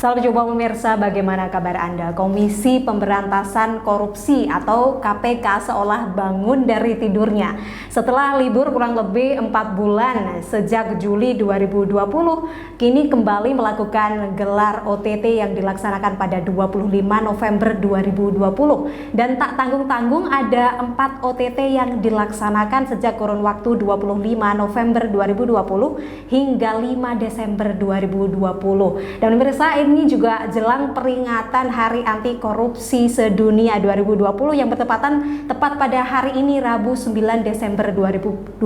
Selamat jumpa pemirsa, bagaimana kabar Anda? Komisi Pemberantasan Korupsi atau KPK seolah bangun dari tidurnya. Setelah libur kurang lebih 4 bulan sejak Juli 2020, kini kembali melakukan gelar OTT yang dilaksanakan pada 25 November 2020. Dan tak tanggung-tanggung ada 4 OTT yang dilaksanakan sejak kurun waktu 25 November 2020 hingga 5 Desember 2020. Dan pemirsa, ini juga jelang peringatan Hari Anti Korupsi Sedunia 2020 yang bertepatan tepat pada hari ini Rabu 9 Desember 2020.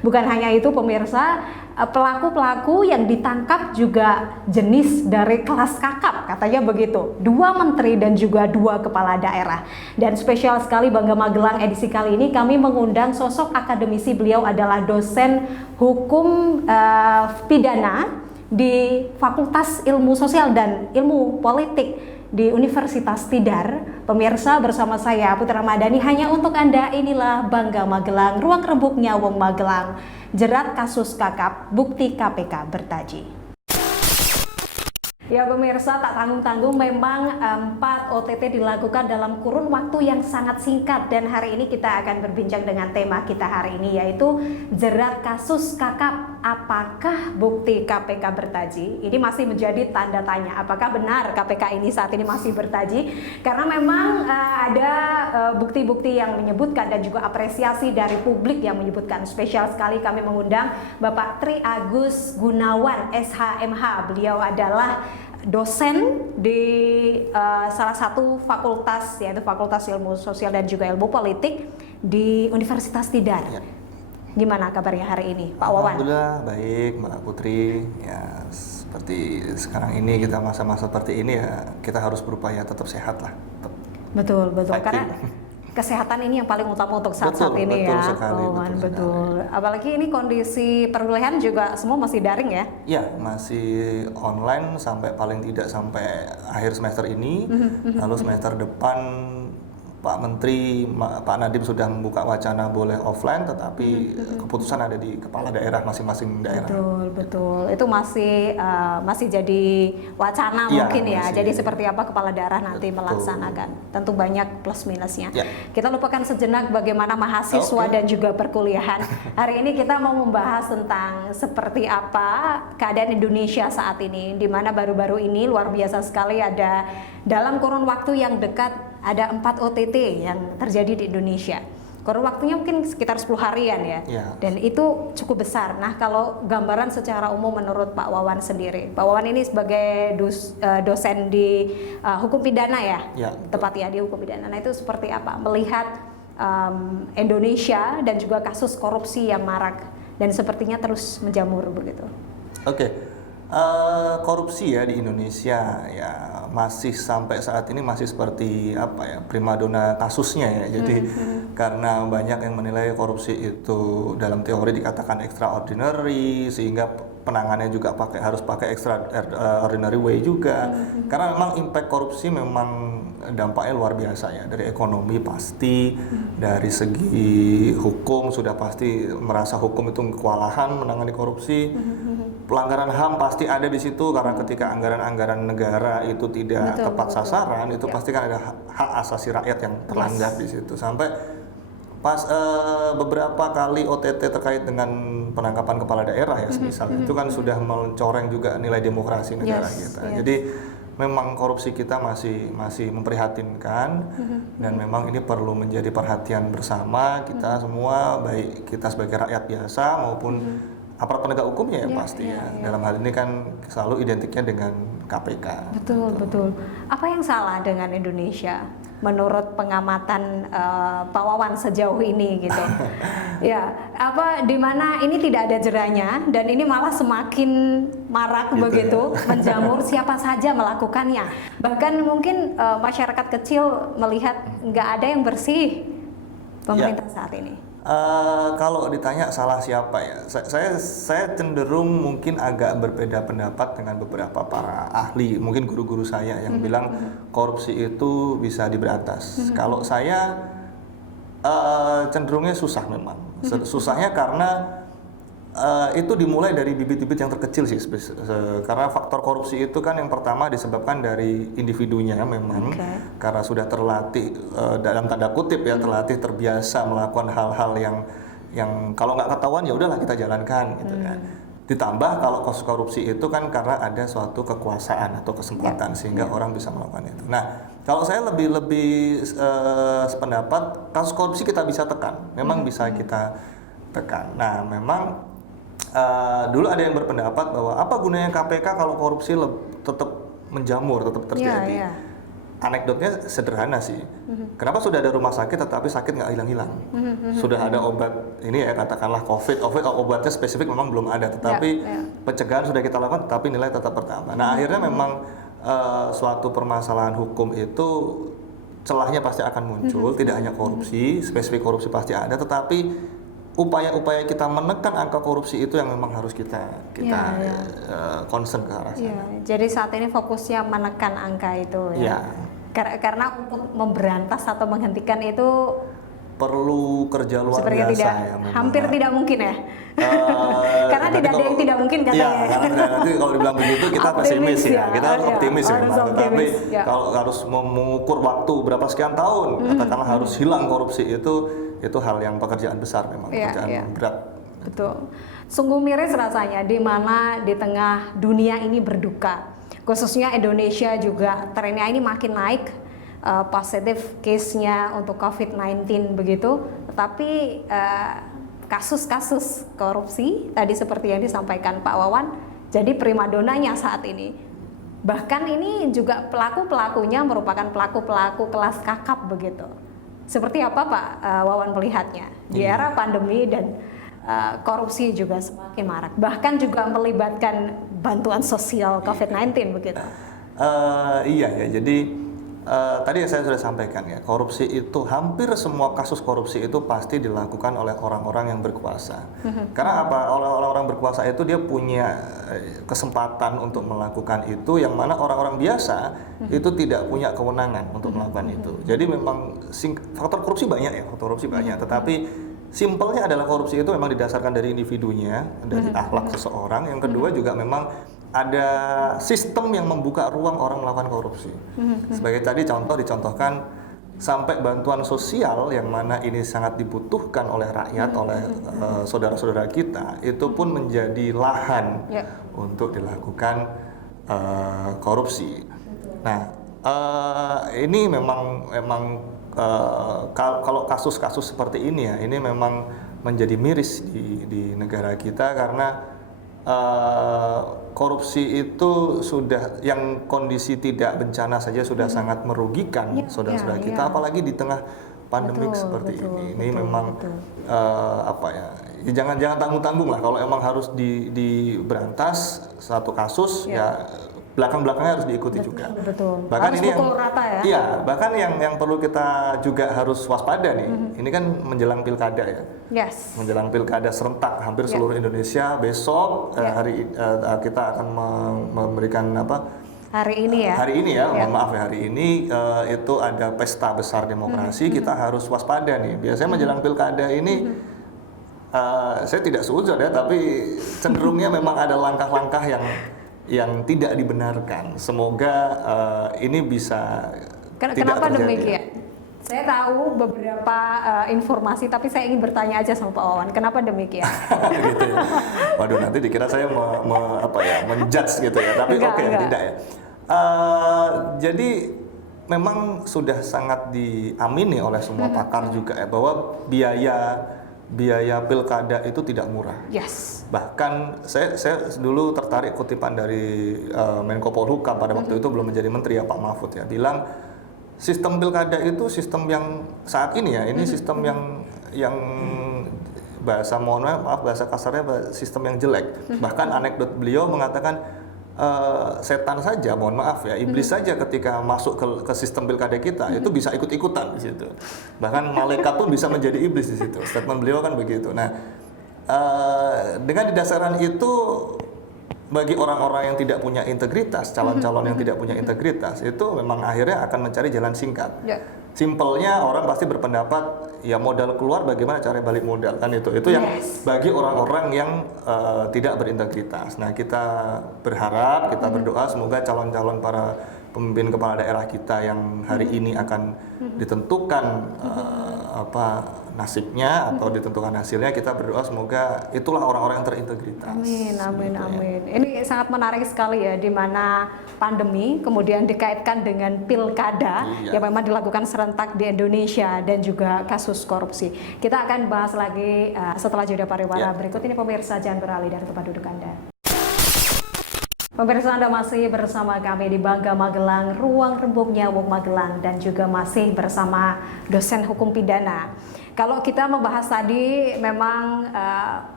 Bukan hanya itu pemirsa, pelaku-pelaku yang ditangkap juga jenis dari kelas kakap, katanya begitu. 2 menteri dan juga 2 kepala daerah. Dan spesial sekali Bangga Magelang edisi kali ini kami mengundang sosok akademisi. Beliau adalah dosen hukum pidana di Fakultas Ilmu Sosial dan Ilmu Politik di Universitas Tidar. Pemirsa, bersama saya Putra Madani, hanya untuk Anda. Inilah Bangga Magelang, ruang rembuknya wong Magelang. Jerat kasus kakap, bukti KPK bertaji. Ya pemirsa, tak tanggung-tanggung memang 4 OTT dilakukan dalam kurun waktu yang sangat singkat. Dan hari ini kita akan berbincang dengan tema kita hari ini, yaitu jerat kasus kakap, apakah bukti KPK bertaji? Ini masih menjadi tanda tanya, apakah benar KPK ini saat ini masih bertaji? Karena memang ada bukti-bukti yang menyebutkan dan juga apresiasi dari publik yang menyebutkan. Spesial sekali kami mengundang Bapak Tri Agus Gunawan, SHMH. Beliau adalah dosen di salah satu fakultas, yaitu Fakultas Ilmu Sosial dan juga Ilmu Politik di Universitas Tidar. Ya. Gimana kabarnya hari ini, Pak Wawan? Alhamdulillah baik, Mbak Putri. Ya, seperti sekarang ini kita masa-masa seperti ini ya, kita harus berupaya tetap sehat lah. Betul. Karena kesehatan ini yang paling utama untuk saat ini betul ya. Sekali, Betul. Apalagi ini kondisi perkuliahan juga semua masih daring ya? Ya, masih online sampai paling tidak sampai akhir semester ini. Lalu semester depan Pak Menteri, Pak Nadiem sudah membuka wacana boleh offline, tetapi keputusan ada di kepala daerah masing-masing daerah. Betul. Itu masih jadi wacana mungkin ya. Masih. Jadi seperti apa kepala daerah nanti melaksanakan. Tentu banyak plus minusnya. Ya. Kita lupakan sejenak bagaimana mahasiswa dan juga perkuliahan. Hari ini kita mau membahas tentang seperti apa keadaan Indonesia saat ini, di mana baru-baru ini luar biasa sekali ada dalam kurun waktu yang dekat ada 4 OTT yang terjadi di Indonesia. Kurun waktunya mungkin sekitar 10 harian ya. Dan itu cukup besar. Nah, kalau gambaran secara umum menurut Pak Wawan sendiri, Pak Wawan ini sebagai dosen di hukum pidana ya, tepat ya, di hukum pidana. Nah, itu seperti apa melihat Indonesia dan juga kasus korupsi yang marak dan sepertinya terus menjamur begitu? Korupsi ya di Indonesia ya masih sampai saat ini masih seperti apa ya, primadona kasusnya ya. Jadi karena banyak yang menilai korupsi itu dalam teori dikatakan extraordinary, sehingga penanganannya juga harus pakai extraordinary way juga. Karena memang impact korupsi memang dampaknya luar biasa ya, dari ekonomi pasti, dari segi hukum sudah pasti merasa hukum itu kewalahan menangani korupsi. Pelanggaran HAM pasti ada di situ, karena ketika anggaran-anggaran negara itu tidak tepat sasaran, itu pasti kan ada hak asasi rakyat yang terlanggar di situ. Sampai pas beberapa kali OTT terkait dengan penangkapan kepala daerah ya, misalnya itu kan sudah mencoreng juga nilai demokrasi negara kita. Jadi memang korupsi kita masih memprihatinkan, dan memang ini perlu menjadi perhatian bersama kita semua, baik kita sebagai rakyat biasa maupun aparat penegak hukumnya ya pasti ya. Dalam hal ini kan selalu identiknya dengan KPK. Betul. Apa yang salah dengan Indonesia menurut pengamatan Pak Wawan sejauh ini gitu? Di mana ini tidak ada jeranya dan ini malah semakin marak begitu, menjamur, siapa saja melakukannya. Bahkan mungkin masyarakat kecil melihat nggak ada yang bersih pemerintah saat ini. Kalau ditanya salah siapa ya, saya cenderung mungkin agak berbeda pendapat dengan beberapa para ahli, mungkin guru-guru saya yang bilang korupsi itu bisa diberantas. Kalau saya cenderungnya susah memang. Susahnya karena itu dimulai dari bibit-bibit yang terkecil sih, karena faktor korupsi itu kan yang pertama disebabkan dari individunya memang, karena sudah terlatih dalam tanda kutip ya, terlatih terbiasa melakukan hal-hal yang kalau nggak ketahuan ya udahlah kita jalankan gitu kan. Ditambah kalau kasus korupsi itu kan karena ada suatu kekuasaan atau kesempatan sehingga orang bisa melakukan itu. Nah, kalau saya lebih sependapat, kasus korupsi kita bisa tekan, memang bisa kita tekan. Nah, memang dulu ada yang berpendapat bahwa apa gunanya KPK kalau korupsi tetap menjamur, tetap terjadi. Anekdotnya sederhana sih. Kenapa sudah ada rumah sakit tetapi sakit nggak hilang-hilang? Sudah ada obat ini ya, katakanlah COVID obatnya spesifik memang belum ada, tetapi pencegahan sudah kita lakukan tetapi nilai tetap bertambah. Nah, akhirnya memang suatu permasalahan hukum itu celahnya pasti akan muncul, tidak hanya korupsi, spesifik korupsi pasti ada, tetapi upaya-upaya kita menekan angka korupsi itu yang memang harus kita concern ke arah sana. Jadi saat ini fokusnya menekan angka itu ya. Karena untuk memberantas atau menghentikan itu perlu kerja luar biasa ya. Hampir tidak mungkin ya. Karena tidak ada yang tidak mungkin katanya. Nanti kalau dibilang begitu kita pesimis ya. Kita harus optimis ya. Tetapi kalau harus mengukur waktu berapa sekian tahun, katakanlah harus hilang korupsi itu hal yang pekerjaan besar memang, pekerjaan berat. Betul. Sungguh miris rasanya di mana di tengah dunia ini berduka, khususnya Indonesia juga trennya ini makin naik positif case-nya untuk COVID-19 begitu, tetapi kasus-kasus korupsi tadi seperti yang disampaikan Pak Wawan jadi primadonanya saat ini. Bahkan ini juga pelaku-pelakunya merupakan pelaku-pelaku kelas kakap begitu. Seperti apa Pak Wawan melihatnya di era pandemi dan korupsi juga semakin marak, bahkan juga melibatkan bantuan sosial COVID-19 begitu? Iya ya, jadi tadi saya sudah sampaikan ya, korupsi itu hampir semua kasus korupsi itu pasti dilakukan oleh orang-orang yang berkuasa. Karena apa? Orang-orang berkuasa itu dia punya kesempatan untuk melakukan itu, yang mana orang-orang biasa itu tidak punya kewenangan untuk melakukan itu. Jadi memang faktor korupsi banyak ya, tetapi simpelnya adalah korupsi itu memang didasarkan dari individunya, dari akhlak seseorang. Yang kedua juga memang ada sistem yang membuka ruang orang melakukan korupsi. Sebagai tadi dicontohkan sampai bantuan sosial yang mana ini sangat dibutuhkan oleh rakyat, oleh saudara-saudara kita, itu pun menjadi lahan untuk dilakukan korupsi. Nah, ini memang kalau kasus-kasus seperti ini ya, ini memang menjadi miris di negara kita, karena korupsi itu sudah, yang kondisi tidak bencana saja sudah sangat merugikan saudara-saudara kita, apalagi di tengah pandemik seperti ini. Ini memang jangan tanggung-tanggung lah. Kalau emang harus diberantas satu kasus ya belakang-belakangnya harus diikuti juga. Bahkan harus ini yang rata ya. Iya, bahkan yang perlu kita juga harus waspada nih. Ini kan menjelang pilkada ya. Menjelang pilkada serentak hampir seluruh Indonesia. Besok kita akan memberikan hari ini ya, mohon maaf ya, hari ini itu ada pesta besar demokrasi. Kita harus waspada nih. Biasanya menjelang pilkada ini saya tidak seuzon ya, tapi cenderungnya memang ada langkah-langkah yang tidak dibenarkan. Semoga ini bisa tidak Kenapa terjadi. Demikian? Saya tahu beberapa informasi, tapi saya ingin bertanya aja sama Pak Wawan, kenapa demikian? Gitu ya. Waduh, nanti dikira saya menjudge gitu ya. Tapi tidak ya. Jadi memang sudah sangat diamini oleh semua pakar juga ya, bahwa biaya pilkada itu tidak murah. Bahkan saya dulu tertarik kutipan dari Menko Polhukam pada waktu itu belum menjadi menteri ya, Pak Mahfud ya, bilang sistem pilkada itu sistem yang saat ini ya, ini sistem yang bahasa kasarnya sistem yang jelek. Bahkan anekdot beliau mengatakan setan saja, mohon maaf ya, iblis saja ketika masuk ke sistem pilkada kita itu bisa ikut-ikutan di situ. Bahkan malaikat pun bisa menjadi iblis di situ. Statement beliau kan begitu. Nah, dengan didasarkan itu bagi orang-orang yang tidak punya integritas, calon-calon yang tidak punya integritas itu memang akhirnya akan mencari jalan singkat. Simpelnya orang pasti berpendapat ya modal keluar bagaimana cara balik modal kan itu yang bagi orang-orang yang tidak berintegritas. Nah kita berharap, kita berdoa semoga calon-calon para pemimpin kepala daerah kita yang hari ini akan ditentukan nasibnya atau ditentukan hasilnya, kita berdoa semoga itulah orang-orang yang terintegritas. Amin. Ini sangat menarik sekali ya, di mana pandemi kemudian dikaitkan dengan pilkada yang memang dilakukan serentak di Indonesia dan juga kasus korupsi. Kita akan bahas lagi setelah jeda pariwara berikut ini. Pemirsa jangan beralih dari tempat duduk Anda. Pemirsa, Anda masih bersama kami di Bangga Magelang, Ruang Rembuk Nyawuk Magelang, dan juga masih bersama dosen hukum pidana. Kalau kita membahas tadi, memang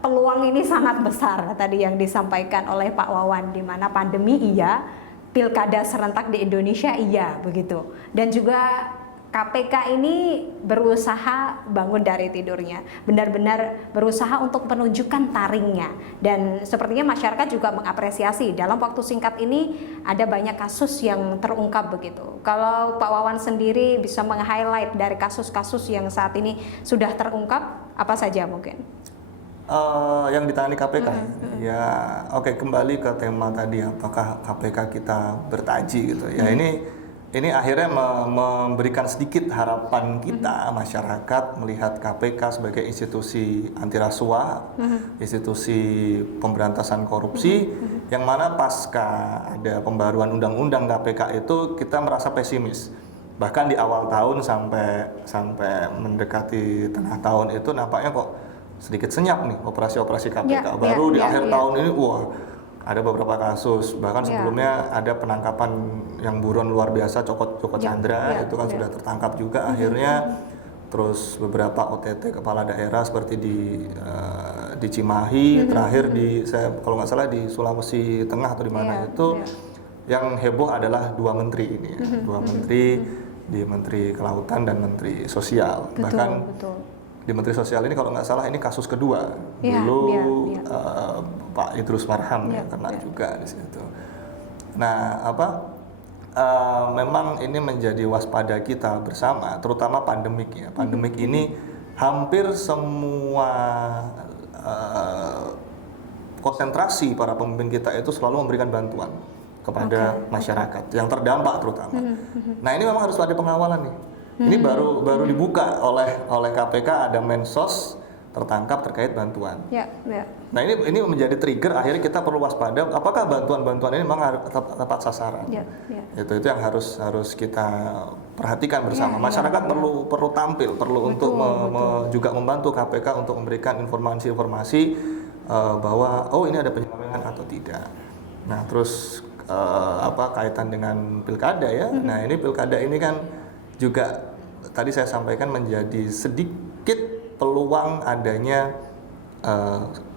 peluang ini sangat besar tadi yang disampaikan oleh Pak Wawan, di mana pandemi iya, pilkada serentak di Indonesia iya, begitu. Dan juga KPK ini berusaha bangun dari tidurnya, benar-benar berusaha untuk menunjukkan taringnya, dan sepertinya masyarakat juga mengapresiasi dalam waktu singkat ini ada banyak kasus yang terungkap begitu. Kalau Pak Wawan sendiri bisa meng-highlight dari kasus-kasus yang saat ini sudah terungkap, apa saja mungkin? Yang ditangani KPK kembali ke tema tadi, apakah KPK kita bertaji gitu ya. Ini akhirnya memberikan sedikit harapan kita masyarakat melihat KPK sebagai institusi anti rasuah, institusi pemberantasan korupsi, yang mana pasca ada pembaruan undang-undang KPK itu kita merasa pesimis. Bahkan di awal tahun sampai mendekati tengah tahun itu nampaknya kok sedikit senyap nih operasi-operasi KPK. Baru di akhir tahun ini ada beberapa kasus, bahkan sebelumnya ada penangkapan yang buron luar biasa, Joko Chandra itu kan sudah tertangkap juga akhirnya. Terus beberapa OTT kepala daerah seperti di Cimahi, terakhir kalau nggak salah di Sulawesi Tengah atau di mana itu. Yang heboh adalah dua menteri ini ya. Dua menteri, di Menteri Kelautan dan Menteri Sosial. Di Menteri Sosial ini kalau nggak salah ini kasus kedua. Pak Idrus Marham kena juga di situ. Nah, memang ini menjadi waspada kita bersama, terutama pandemik ya. Pandemik ini hampir semua konsentrasi para pemimpin kita itu selalu memberikan bantuan kepada masyarakat yang terdampak terutama. Nah, ini memang harus ada pengawalan nih. Ini baru dibuka oleh KPK, ada Mensos tertangkap terkait bantuan. Nah ini menjadi trigger, akhirnya kita perlu waspada. Apakah bantuan-bantuan ini memang tepat sasaran? Itu yang harus kita perhatikan bersama. Masyarakat perlu tampil, perlu untuk juga membantu KPK untuk memberikan informasi-informasi bahwa ini ada penyelewengan atau tidak. Nah terus kaitan dengan pilkada ya. Nah ini pilkada ini kan juga tadi saya sampaikan menjadi sedikit peluang adanya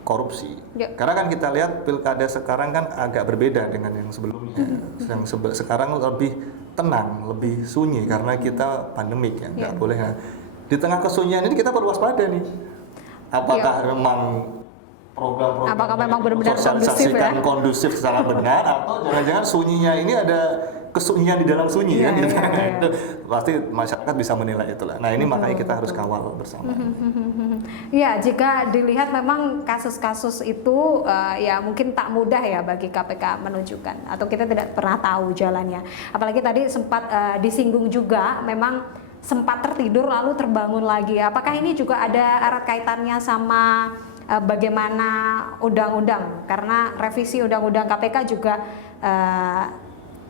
korupsi. Karena kan kita lihat pilkada sekarang kan agak berbeda dengan yang sebelumnya. Yang sekarang lebih tenang, lebih sunyi karena kita pandemik ya, nggak boleh. Nah, di tengah kesunyian ini kita perlu waspada nih. Apakah memang program-program benar-benar kondusif secara benar, atau jangan-jangan sunyinya ini ada kesunyian di dalam sunyi kan? Itu pasti masyarakat bisa menilai itulah. Nah ini makanya kita harus kawal bersama. Ya, jika dilihat memang kasus-kasus itu ya mungkin tak mudah ya bagi KPK menunjukkan, atau kita tidak pernah tahu jalannya. Apalagi tadi sempat disinggung juga, memang sempat tertidur lalu terbangun lagi. Apakah ini juga ada erat kaitannya sama bagaimana undang-undang? Karena revisi undang-undang KPK juga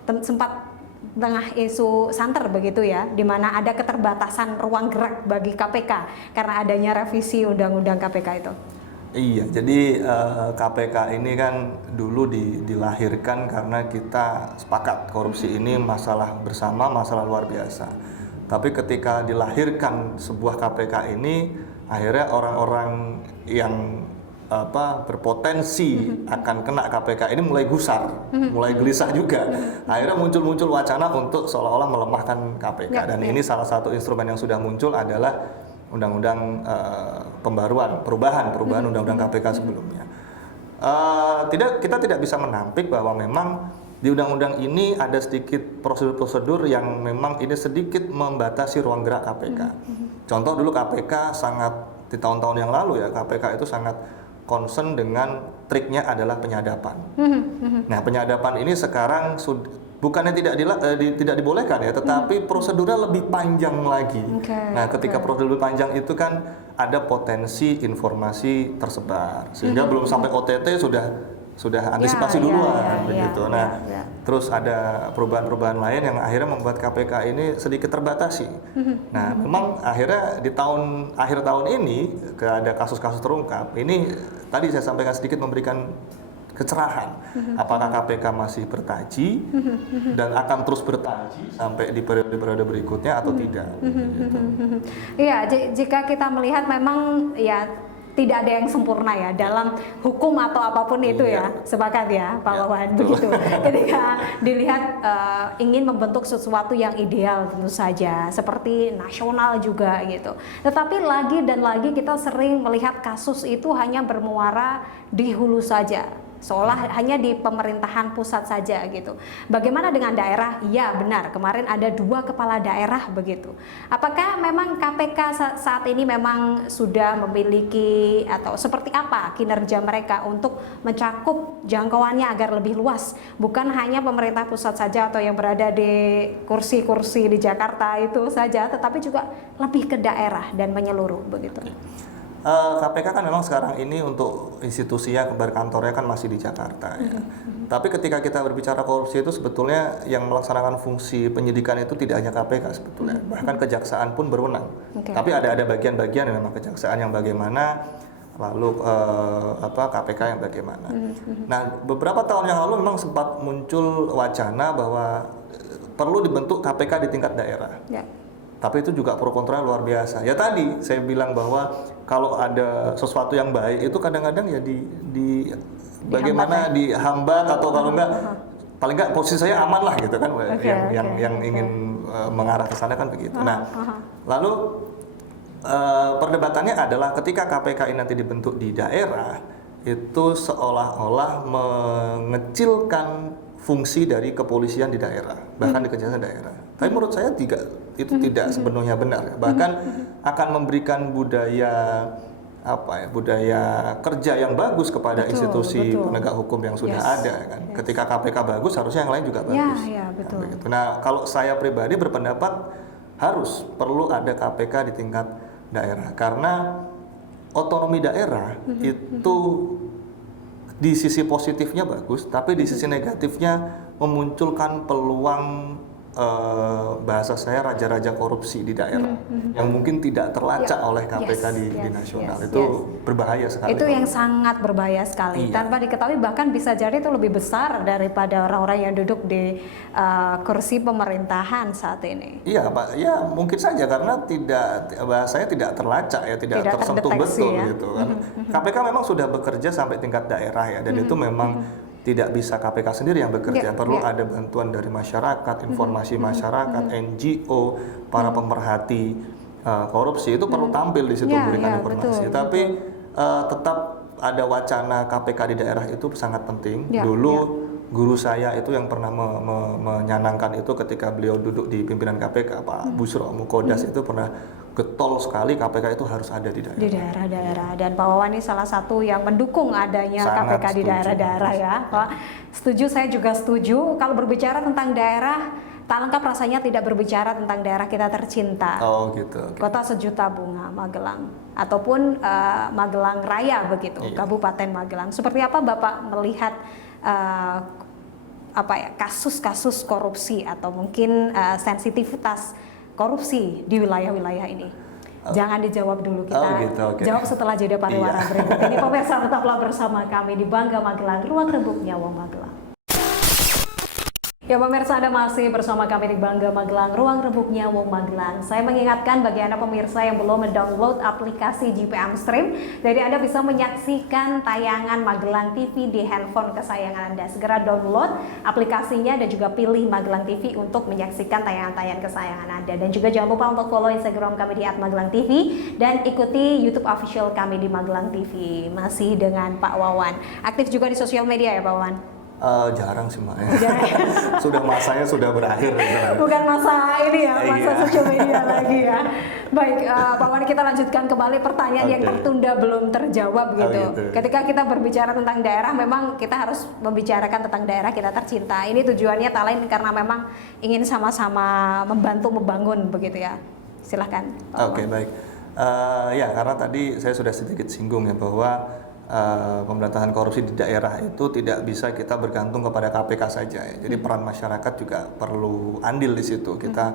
sempat tengah isu santer begitu ya, di mana ada keterbatasan ruang gerak bagi KPK karena adanya revisi undang-undang KPK itu. Iya, jadi KPK ini kan dulu dilahirkan karena kita sepakat korupsi ini masalah bersama, masalah luar biasa. Tapi ketika dilahirkan sebuah KPK ini, akhirnya orang-orang yang berpotensi akan kena KPK ini mulai gusar, mulai gelisah juga. Akhirnya muncul wacana untuk seolah-olah melemahkan KPK. Dan ini salah satu instrumen yang sudah muncul adalah undang-undang perubahan undang-undang KPK sebelumnya. Kita tidak bisa menampik bahwa memang di undang-undang ini ada sedikit prosedur-prosedur yang memang ini sedikit membatasi ruang gerak KPK. Contoh dulu KPK sangat di tahun-tahun yang lalu ya, KPK itu sangat concern dengan triknya adalah penyadapan. Nah, penyadapan ini sekarang bukannya tidak dibolehkan ya, tetapi prosedurnya lebih panjang lagi. Nah, ketika prosedur lebih panjang itu kan ada potensi informasi tersebar, sehingga belum sampai OTT sudah antisipasi duluan begitu. Nah, terus ada perubahan-perubahan lain yang akhirnya membuat KPK ini sedikit terbatasi. Nah, memang akhirnya di akhir tahun ini ada kasus-kasus terungkap. Ini tadi saya sampaikan sedikit memberikan kecerahan. Apakah KPK masih bertaji dan akan terus bertaji sampai di periode-periode berikutnya atau tidak? Iya, jika kita melihat memang ya tidak ada yang sempurna ya dalam hukum atau apapun itu ya, sepakat ya Pak Wawan begitu. Ketika dilihat ingin membentuk sesuatu yang ideal tentu saja seperti nasional juga gitu. Tetapi lagi dan lagi kita sering melihat kasus itu hanya bermuara di hulu saja, seolah hanya di pemerintahan pusat saja gitu. Bagaimana dengan daerah? Iya benar, kemarin ada 2 kepala daerah begitu. Apakah memang KPK saat ini memang sudah memiliki atau seperti apa kinerja mereka untuk mencakup jangkauannya agar lebih luas, bukan hanya pemerintah pusat saja atau yang berada di kursi-kursi di Jakarta itu saja, tetapi juga lebih ke daerah dan menyeluruh begitu. KPK kan memang sekarang ini untuk institusinya berkantornya kan masih di Jakarta ya. Tapi ketika kita berbicara korupsi itu sebetulnya yang melaksanakan fungsi penyidikan itu tidak hanya KPK sebetulnya, bahkan kejaksaan pun berwenang. Tapi ada bagian-bagian yang memang kejaksaan yang bagaimana, lalu KPK yang bagaimana. Nah, beberapa tahun yang lalu memang sempat muncul wacana bahwa perlu dibentuk KPK di tingkat daerah. Tapi itu juga pro kontra luar biasa. Ya tadi saya bilang bahwa kalau ada sesuatu yang baik itu kadang-kadang ya bagaimana dihambat atau kalau enggak paling enggak posisi saya aman lah gitu kan, yang ingin mengarah ke sana kan begitu. Nah, lalu perdebatannya adalah ketika KPK ini nanti dibentuk di daerah itu seolah-olah mengecilkan fungsi dari kepolisian di daerah, bahkan di kejaksaan daerah. Tapi menurut saya itu tidak sepenuhnya benar. Bahkan akan memberikan budaya kerja yang bagus kepada institusi penegak hukum yang sudah ada kan. Ketika KPK bagus, harusnya yang lain juga bagus. Begitu. Nah, kalau saya pribadi berpendapat perlu ada KPK di tingkat daerah karena otonomi daerah itu di sisi positifnya bagus, tapi di sisi negatifnya memunculkan peluang bahasa saya raja-raja korupsi di daerah yang mungkin tidak terlacak oleh KPK di nasional. Itu berbahaya sekali. Itu yang sangat berbahaya sekali. Tanpa diketahui bahkan bisa jadi itu lebih besar daripada orang-orang yang duduk di kursi pemerintahan saat ini. Iya Pak, ya mungkin saja karena bahasanya tidak terlacak ya, tidak tersentuh betul gitu kan. KPK memang sudah bekerja sampai tingkat daerah ya, dan itu memang tidak bisa KPK sendiri yang bekerja, perlu ada bantuan dari masyarakat, informasi masyarakat, NGO, para pemerhati korupsi itu perlu tampil di situ memberikan informasi. Tapi tetap ada wacana KPK di daerah itu sangat penting. Dulu guru saya itu yang pernah menyanangkan itu ketika beliau duduk di pimpinan KPK, Pak Busro Mukodas itu pernah getol sekali KPK itu harus ada di daerah. Di daerah-daerah, dan Pak Wawan ini salah satu yang mendukung adanya sangat KPK di daerah-daerah ya. Pak, setuju, saya juga setuju. Kalau berbicara tentang daerah, tak lengkap rasanya tidak berbicara tentang daerah kita tercinta. Oh gitu. Kota Sejuta Bunga Magelang ataupun Magelang Raya begitu, Kabupaten Magelang. Seperti apa Bapak melihat kasus-kasus korupsi atau mungkin sensitivitas korupsi di wilayah-wilayah ini? Jangan dijawab dulu, kita jawab setelah jeda pariwara berikut ini. Pemirsa, tetaplah bersama kami di Bangga Magelang, ruang rembuk nyawa Magelang. Ya pemirsa, Anda masih bersama kami di Bangga Magelang, ruang rebuknya Wong Magelang. Saya mengingatkan bagi Anda pemirsa yang belum mendownload aplikasi GPM Stream, jadi Anda bisa menyaksikan tayangan Magelang TV di handphone kesayangan Anda. Segera download aplikasinya dan juga pilih Magelang TV untuk menyaksikan tayangan-tayangan kesayangan Anda. Dan juga jangan lupa untuk follow Instagram kami di @magelang_tv dan ikuti YouTube official kami di Magelang TV. Masih dengan Pak Wawan. Aktif juga di sosial media ya Pak Wawan? Jarang sih Mbak ya. Sudah masanya sudah berakhir gitu. Bukan masa ini ya, masa Iya. sosial media lagi ya. Baik, Pak Wani, kita lanjutkan kembali pertanyaan yang tertunda belum terjawab gitu. Gitu. Ketika kita berbicara tentang daerah, memang kita harus membicarakan tentang daerah kita tercinta. Ini tujuannya tak lain karena memang ingin sama-sama membantu membangun begitu ya. Silahkan. Oke, baik. Ya, karena tadi saya sudah sedikit singgung ya bahwa pemberantasan korupsi di daerah itu tidak bisa kita bergantung kepada KPK saja ya. Jadi peran masyarakat juga perlu andil di situ. Kita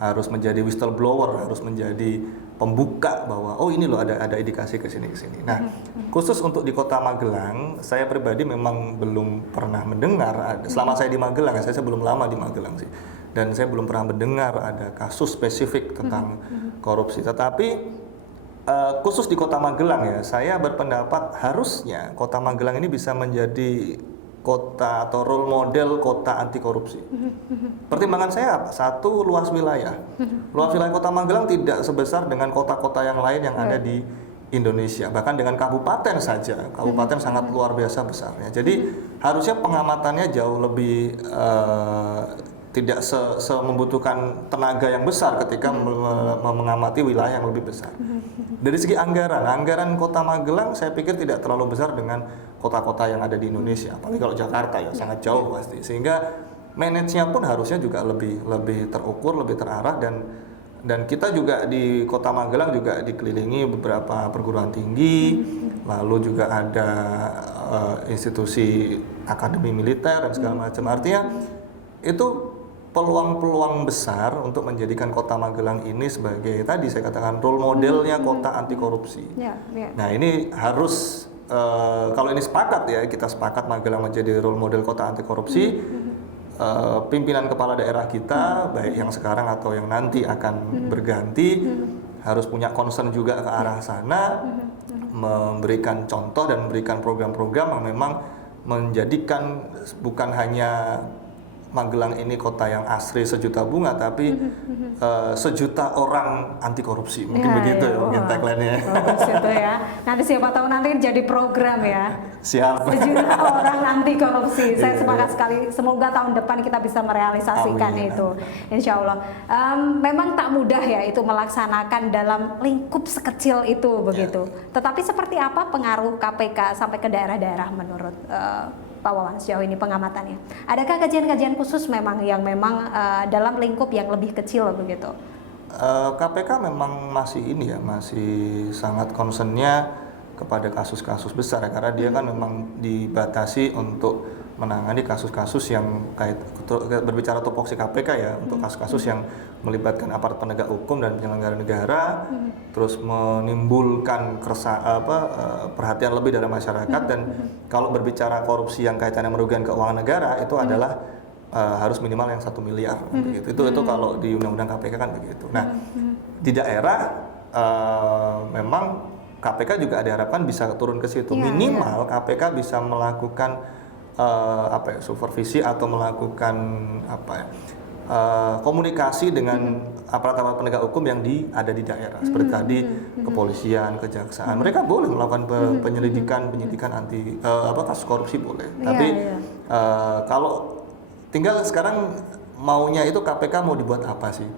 harus menjadi whistleblower, harus menjadi pembuka bahwa oh ini loh ada indikasi ke sini. Nah, khusus untuk di Kota Magelang, saya pribadi memang belum pernah mendengar selama saya di Magelang, saya belum lama di Magelang sih. Dan saya belum pernah mendengar ada kasus spesifik tentang korupsi. Tetapi khusus di Kota Magelang ya, saya berpendapat harusnya Kota Magelang ini bisa menjadi kota atau role model kota anti korupsi. Pertimbangan saya apa? Satu, luas wilayah. Luas wilayah Kota Magelang tidak sebesar dengan kota-kota yang lain yang ada di Indonesia. Bahkan dengan kabupaten saja, kabupaten sangat luar biasa besarnya. Jadi harusnya pengamatannya jauh lebih tidak membutuhkan tenaga yang besar ketika mengamati wilayah yang lebih besar. Dari segi anggaran Kota Magelang saya pikir tidak terlalu besar dengan kota-kota yang ada di Indonesia, apalagi kalau Jakarta ya sangat jauh pasti. Sehingga manajenya pun harusnya juga lebih terukur, lebih terarah dan kita juga di Kota Magelang juga dikelilingi beberapa perguruan tinggi, lalu juga ada institusi akademi militer dan segala macam. Artinya itu peluang-peluang besar untuk menjadikan Kota Magelang ini sebagai tadi saya katakan role modelnya kota anti korupsi. Nah ini harus kalau ini sepakat ya, kita sepakat Magelang menjadi role model kota anti korupsi. Pimpinan kepala daerah kita baik yang sekarang atau yang nanti akan berganti harus punya concern juga ke arah sana, memberikan contoh dan memberikan program-program yang memang menjadikan bukan hanya Magelang ini kota yang asri sejuta bunga, tapi sejuta orang anti korupsi, mungkin begitu ya, mungkin tagline-nya. Bagus itu ya. Nanti siapa tahu nanti jadi program ya. Siap. Sejuta orang anti korupsi. Saya sepakat sekali. Semoga tahun depan kita bisa merealisasikan itu. Insya Allah. Memang tak mudah ya itu melaksanakan dalam lingkup sekecil itu begitu. Tetapi seperti apa pengaruh KPK sampai ke daerah-daerah menurut Pak Wawan sejauh ini pengamatannya? Adakah kajian-kajian khusus memang yang dalam lingkup yang lebih kecil begitu? KPK memang masih sangat concernnya kepada kasus-kasus besar ya, karena dia kan memang dibatasi untuk menangani kasus-kasus yang berbicara tupoksi KPK ya, untuk kasus-kasus yang melibatkan aparat penegak hukum dan penyelenggara negara, terus menimbulkan perhatian lebih dari masyarakat, dan kalau berbicara korupsi yang kaitannya merugikan keuangan negara itu adalah harus minimal yang 1 miliar begitu. Itu kalau di undang-undang KPK kan begitu. Nah, di daerah memang KPK juga diharapkan bisa turun ke situ. Minimal KPK bisa melakukan supervisi atau melakukan komunikasi dengan aparat-aparat penegak hukum yang ada di daerah, seperti tadi kepolisian, kejaksaan. Mereka boleh melakukan penyidikan anti kasus korupsi boleh. Tapi kalau tinggal sekarang maunya itu KPK mau dibuat apa sih?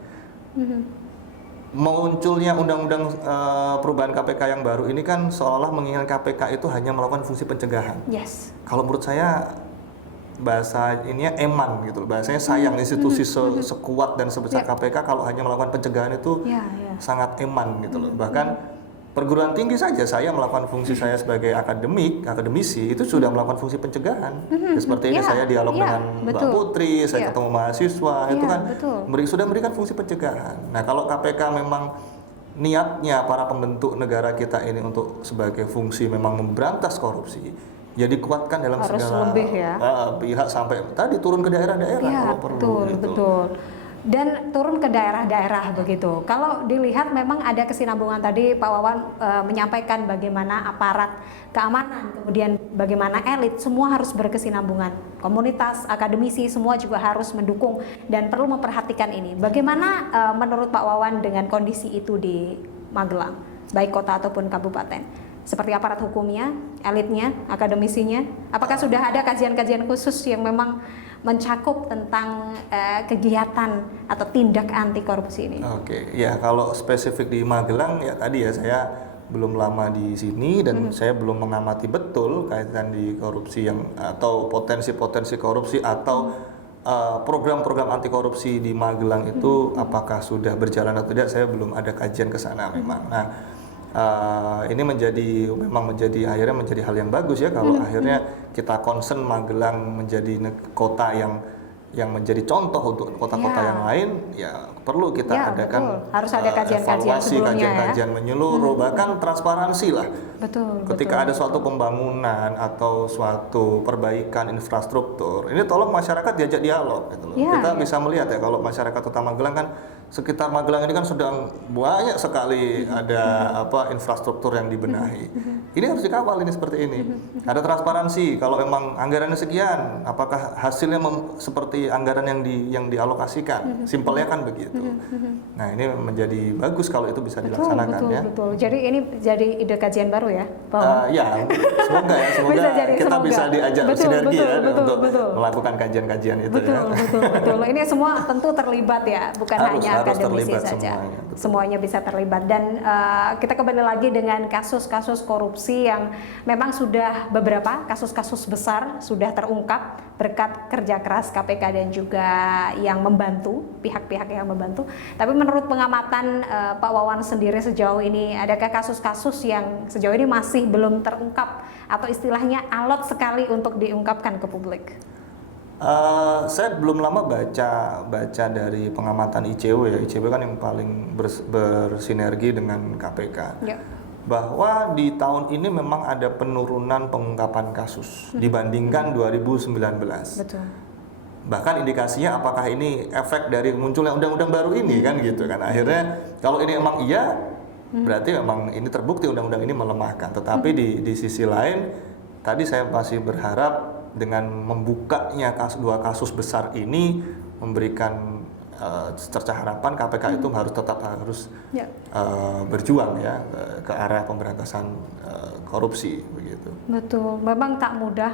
Munculnya undang-undang perubahan KPK yang baru ini kan seolah-olah menginginkan KPK itu hanya melakukan fungsi pencegahan. Kalau menurut saya bahasa ininya eman gitu, bahasanya sayang institusi sekuat dan sebesar KPK kalau hanya melakukan pencegahan itu sangat eman gitu loh. Bahkan perguruan tinggi saja saya melakukan fungsi saya sebagai akademisi itu sudah melakukan fungsi pencegahan. Seperti ini saya dialog dengan Mbak Putri, saya ketemu mahasiswa, itu kan sudah memberikan fungsi pencegahan. Nah, kalau KPK memang niatnya para pembentuk negara kita ini untuk sebagai fungsi memang memberantas korupsi, ya dikuatkan dalam Harus segala lebih ya. pihak sampai tadi turun ke daerah-daerah Ya, kalau perlu betul, gitu. betul. Dan turun ke daerah-daerah begitu. Kalau dilihat memang ada kesinambungan tadi Pak Wawan menyampaikan bagaimana aparat keamanan, kemudian bagaimana elit, semua harus berkesinambungan. Komunitas, akademisi, semua juga harus mendukung dan perlu memperhatikan ini. Bagaimana menurut Pak Wawan dengan kondisi itu di Magelang, baik kota ataupun kabupaten? Seperti aparat hukumnya, elitnya, akademisinya? Apakah sudah ada kajian-kajian khusus yang memang mencakup tentang kegiatan atau tindak anti korupsi ini? Oke, ya kalau spesifik di Magelang ya tadi ya saya belum lama di sini dan saya belum mengamati betul kaitan di korupsi yang atau potensi-potensi korupsi atau program-program anti korupsi di Magelang itu apakah sudah berjalan atau tidak, saya belum ada kajian ke sana memang. Nah, ini memang menjadi akhirnya menjadi hal yang bagus ya kalau akhirnya kita concern Magelang menjadi kota yang menjadi contoh untuk kota-kota yang lain, ya perlu kita adakan betul. Harus ada kajian-kajian sebelumnya kajian-kajian menyeluruh, bahkan transparansi lah. Betul. Ketika ada suatu pembangunan atau suatu perbaikan infrastruktur, ini tolong masyarakat diajak dialog gitu loh. Kita bisa melihat ya kalau masyarakat Kota Magelang kan sekitar Magelang ini kan sedang banyak sekali ada infrastruktur yang dibenahi. Ini harus dikawal ini seperti ini. Ada transparansi kalau memang anggarannya sekian, apakah hasilnya seperti anggaran yang dialokasikan. Simpelnya kan begitu. Nah, ini menjadi bagus kalau itu bisa dilaksanakan ya. Betul. Jadi ini jadi ide kajian baru ya, Pak? Ya, semoga kita bisa diajak sinergi untuk melakukan kajian-kajian itu ya. Betul. Ini semua tentu terlibat ya, bukan hanya akademisi saja. Semuanya bisa terlibat dan kita kembali lagi dengan kasus-kasus korupsi yang memang sudah beberapa kasus-kasus besar sudah terungkap berkat kerja keras KPK dan juga yang membantu, pihak-pihak yang membantu. Tapi menurut pengamatan Pak Wawan sendiri sejauh ini, adakah kasus-kasus yang sejauh ini masih belum terungkap atau istilahnya alot sekali untuk diungkapkan ke publik? Saya belum lama baca dari pengamatan ICW ya. ICW kan yang paling bersinergi dengan KPK. Ya. Bahwa di tahun ini memang ada penurunan pengungkapan kasus dibandingkan 2019. Betul. Bahkan indikasinya apakah ini efek dari munculnya undang-undang baru ini kan gitu kan. Akhirnya kalau ini emang iya berarti memang ini terbukti undang-undang ini melemahkan. Tetapi di sisi lain tadi saya masih berharap dengan membukanya dua kasus besar ini memberikan secercah harapan KPK itu tetap harus berjuang ya ke arah pemberantasan korupsi begitu. Betul, memang tak mudah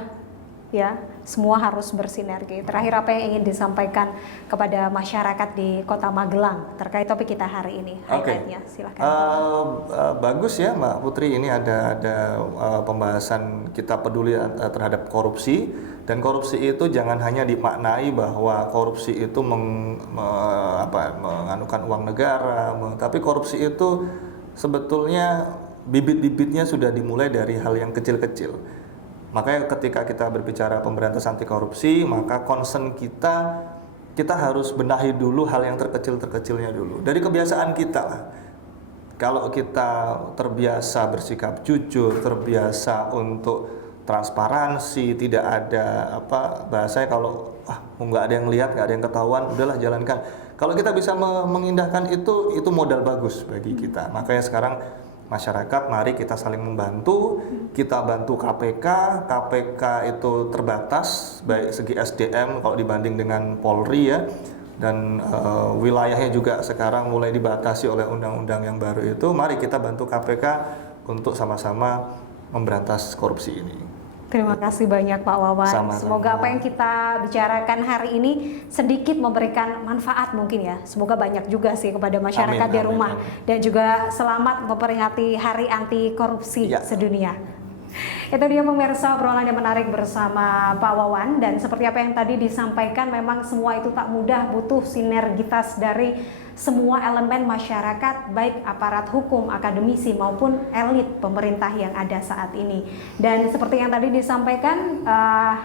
ya, semua harus bersinergi. Terakhir apa yang ingin disampaikan kepada masyarakat di Kota Magelang terkait topik kita hari ini? Highlight-nya, silakan. Bagus ya Mbak Putri, ini ada pembahasan kita peduli terhadap korupsi, dan korupsi itu jangan hanya dimaknai bahwa korupsi itu menganukan uang negara, tapi korupsi itu sebetulnya bibit-bibitnya sudah dimulai dari hal yang kecil-kecil. Makanya ketika kita berbicara pemberantasan anti korupsi, maka concern kita harus benahi dulu hal yang terkecil-terkecilnya dulu. Dari kebiasaan kita lah. Kalau kita terbiasa bersikap jujur, terbiasa untuk transparansi, tidak ada bahasanya kalau nggak ada yang lihat, nggak ada yang ketahuan, udahlah jalankan. Kalau kita bisa mengindahkan itu modal bagus bagi kita. Makanya sekarang masyarakat, mari kita saling membantu, kita bantu KPK itu terbatas baik segi SDM kalau dibanding dengan Polri ya, dan wilayahnya juga sekarang mulai dibatasi oleh undang-undang yang baru itu. Mari kita bantu KPK untuk sama-sama memberantas korupsi ini. Terima kasih banyak Pak Wawan. Sama-sama. Semoga apa yang kita bicarakan hari ini sedikit memberikan manfaat mungkin ya. Semoga banyak juga sih kepada masyarakat di rumah. Dan juga selamat memperingati Hari Anti Korupsi Sedunia. Itu dia pemirsa obrolan yang menarik bersama Pak Wawan, dan seperti apa yang tadi disampaikan memang semua itu tak mudah, butuh sinergitas dari semua elemen masyarakat, baik aparat hukum, akademisi maupun elit pemerintah yang ada saat ini. Dan seperti yang tadi disampaikan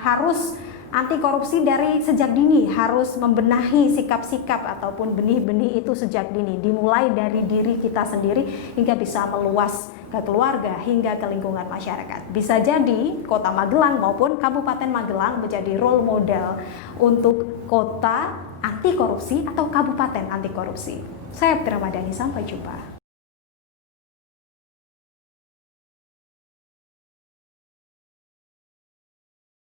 harus anti korupsi dari sejak dini, harus membenahi sikap-sikap ataupun benih-benih itu sejak dini, dimulai dari diri kita sendiri hingga bisa meluas ke keluarga, hingga ke lingkungan masyarakat. Bisa jadi Kota Magelang maupun Kabupaten Magelang menjadi role model untuk kota anti korupsi atau kabupaten anti korupsi. Saya Putri Ramadhani, sampai jumpa.